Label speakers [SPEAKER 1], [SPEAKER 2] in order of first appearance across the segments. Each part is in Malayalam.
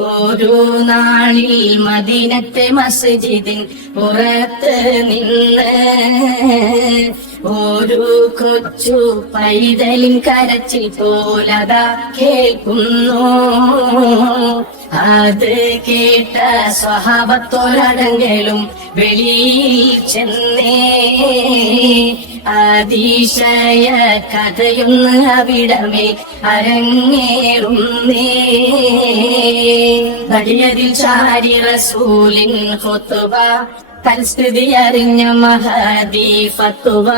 [SPEAKER 1] ഒരു നാളിൽ മദീനത്തെ മസ്ജിദിൻ പുറത്ത് നിന്ന് ഒരു കൊച്ചു പൈതലിൻ കരച്ചിൽ പോലതാ കേൾക്കുന്നു. അത് കേട്ട സ്വഭാവത്തോരടങ്കലും വെളിയിൽ ചെന്നേ. അതിശയ കഥയൊന്ന് അവിടമേ അരങ്ങേറുന്നേ വഴിയതിൽ ചാരി ഹൊത്തുവ പരിസ്ഥിതി അറിഞ്ഞ മഹാദീ ഫത്തുവ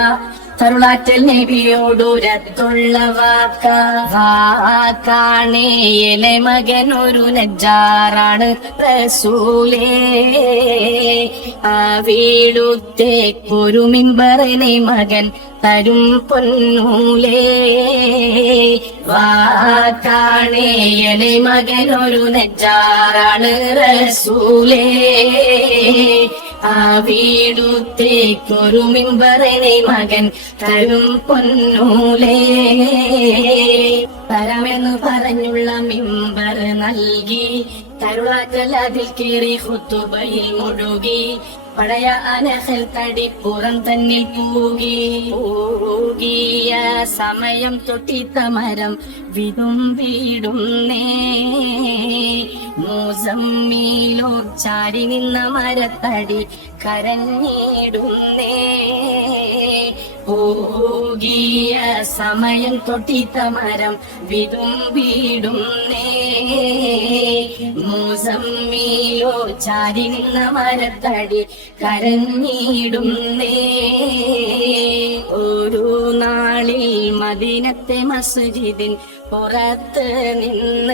[SPEAKER 1] തരുളാറ്റൽ നബിയോടുരത്തുള്ള വാക്ക വാക്കാണേ എലെ മകൻ ഒരു നജ്ജാറാണ് റസൂലേ. വീടുത്തേക്കൊരു മിമ്പറിനെ മകൻ തരും പൊന്നൂലേ. വാക്കാണേ എലെ ഒരു നജ്ജാറാണ് റസൂലേ. ആ വീടുത്തേക്കൊരു മിമ്പറിനെ മകൻ തരും പൊന്നൂലേ. തരമെന്ന് പറഞ്ഞുള്ള മിമ്പർ നൽകി. തരുളാറ്റൽ അതിൽ കയറി ഹുത്തുബയിൽ മുഴുകി. പഴയ അനഹൽ തടി പുറം തന്നിൽ പൂകി. പൂകിയ സമയം തൊട്ടിത്ത മരം വിതും വീടുന്നേ മൂസമ്മീലോ ചാരി നിന്ന മരത്തടി കരഞ്ഞിടുന്നേ പോകിയ സമയം തൊട്ടിത്ത മരം വിടും വീടുന്നേ മൂസമ്മീലോ ചാരി നിന്ന മരത്തടി കരഞ്ഞിടുന്നേ ഒരു നാളിൽ മദീനത്തെ മസ്ജിദിൻ പുറത്ത് നിന്ന്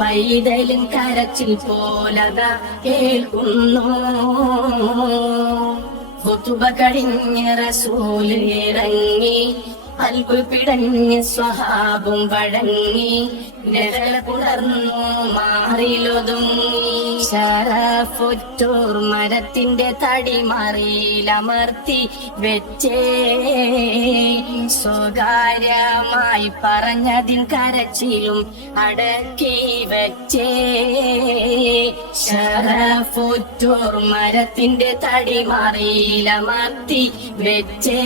[SPEAKER 1] പൈതലും കരച്ചിൽ പോലത കേൾക്കുന്നു. കുത്തുബ കഴിഞ്ഞ റസൂൽ ഇറങ്ങി അൽബ് പിടഞ്ഞ് സ്വഹാബും വഴങ്ങി നിഴൽ പുണർന്നു മാറിലൊതുങ്ങി. ശരഫൊറ്റോർ മരത്തിന്റെ തടി മറിയിലമർത്തി വെച്ചേ. സ്വകാര്യമായി പറഞ്ഞതിൻ കരച്ചിലും അടക്കി വെച്ചേ. ശരഫുറ്റൂർ മരത്തിന്റെ തടി മറിയിലമർത്തി വെച്ചേ.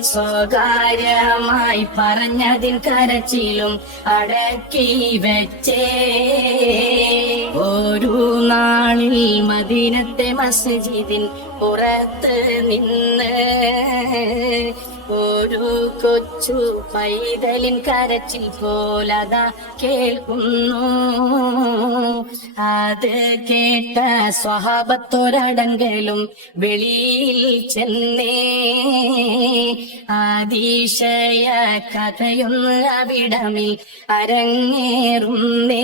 [SPEAKER 1] സ്വകാര്യമായി പറഞ്ഞതിൻ കരച്ചിലും അടക്കി വെച്ചേ. മദീനത്തെ മസ്ജിദിൻ പുറത്ത് നിന്ന് ഒരു കൊച്ചു പൈതലിൻ കരച്ചിൽ പോലതാ കേൾക്കുന്നു. അത് കേട്ട സ്വഭാവത്തോരടങ്കലും വെളിയിൽ ചെന്നേ. അതിശയ കഥയൊന്ന് അവിടമിൽ അരങ്ങേറുന്നേ.